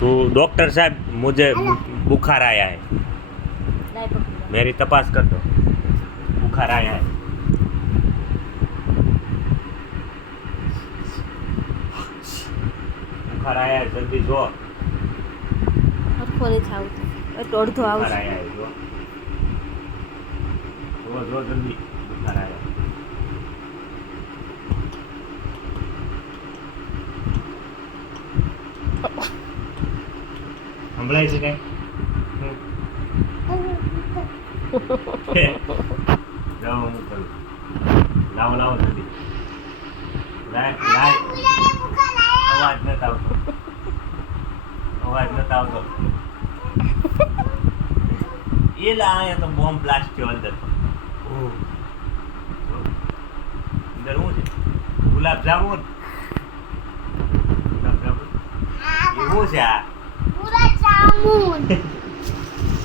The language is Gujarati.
तो डॉक्टर साहब मुझे बुखार आया है, લાય પકડી मेरी तपास कर दो, बुखार आया है। बुखार आया है, जल्दी जो હરખો નથી આવતો એટલે અડધો बुखार આવશે आया है, जो जल्दी बुखार आया है। સંભળાય છે કઈ? જાઓ હું કરું. લાવો લાવો જલ્દી. લાય અવાજ નથી આવતો. અવાજ નથી આવતો. એ લા અહીંયા તો બોમ્બ બ્લાસ્ટ થયો અંદર. ઓહ. અંદર શું છે? ગુલાબ જામુન. ગુલાબ જામુન. એ શું છે આ?